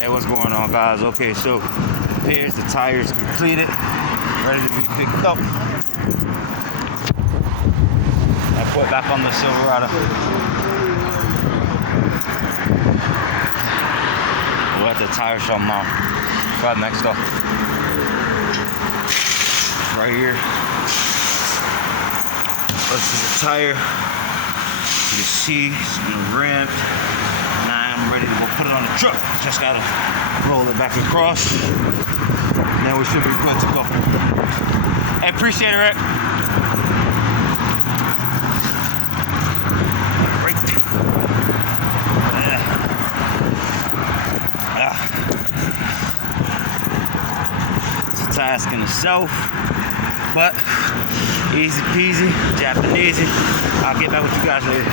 Hey, what's going on, guys? Okay, so here's the tires completed, ready to be picked up. I put back on the Silverado. We're at the tire shop now. Right next up. Right here. This is the tire. You can see it's been ramped. Now I'm ready to go put it on the truck. Just gotta roll it back across. Then we should be good to go. Hey, appreciate it, Rick. It's a task in itself, but easy peasy, Japanesey. I'll get back with you guys later.